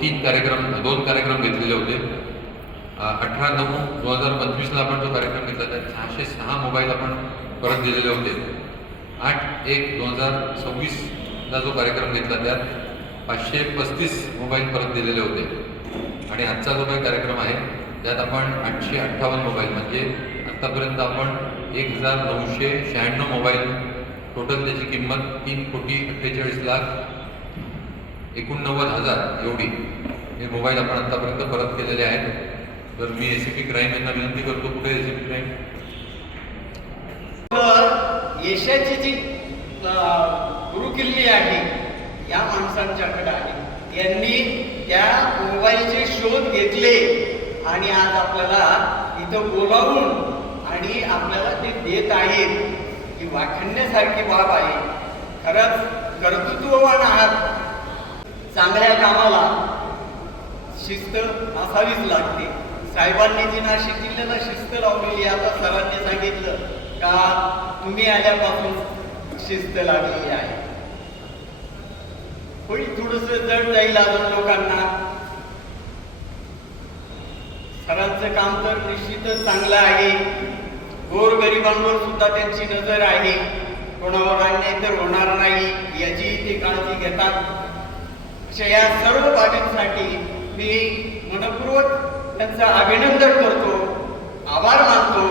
दोन कार्यक्रम घेतलेले होते. 18/9/2025ला आपण जो कार्यक्रम घेतला त्यात 606 मोबाईल आपण परत दिलेले होते. 8/1/2026ला जो कार्यक्रम घेतला त्यात 535 मोबाईल परत दिलेले होते. आणि आजचा जो काही कार्यक्रम आहे त्यात आपण 858 मोबाईल म्हणजे आत्तापर्यंत आपण 1996 मोबाईल, टोटल त्याची किंमत 3,48,00,000 एवढी हे मोबाईल आपण आत्तापर्यंत परत केलेले आहेत. तर मी ACP क्राईम यांना विनंती करतो, कुठे ACP क्राईम यशाची जी गुरुकिल्ली आहे या माणसांच्याकडे आहे. यांनी त्या मोबाईलचे शोध घेतले आणि आज आपल्याला इथं बोलावून आणि आपल्याला ते देत आहेत ही वाखण्यासारखी बाब आहे. खरंच कर्तृत्ववान आहात. चांगल्या कामाला शिस्त असावीच लागते. साहेबांनी जी नाशिक जिल्ह्याला शिस्त लावलेली, आता सरांनी सांगितलं का तुम्ही आल्यापासून शिस्त लागलेली आहे. होईल थोडंसं जड जाईल अजून लोकांना. सरांचं काम तर निश्चितच चांगलं आहे. गोरगरिबांवर सुद्धा त्यांची नजर आहे. कोणावर अन्याय तर होणार नाही याची ते काळजी घेतात. अशा या सर्व बाबींसाठी मी मनपूर्वक त्यांचं अभिनंदन करतो, आभार मानतो.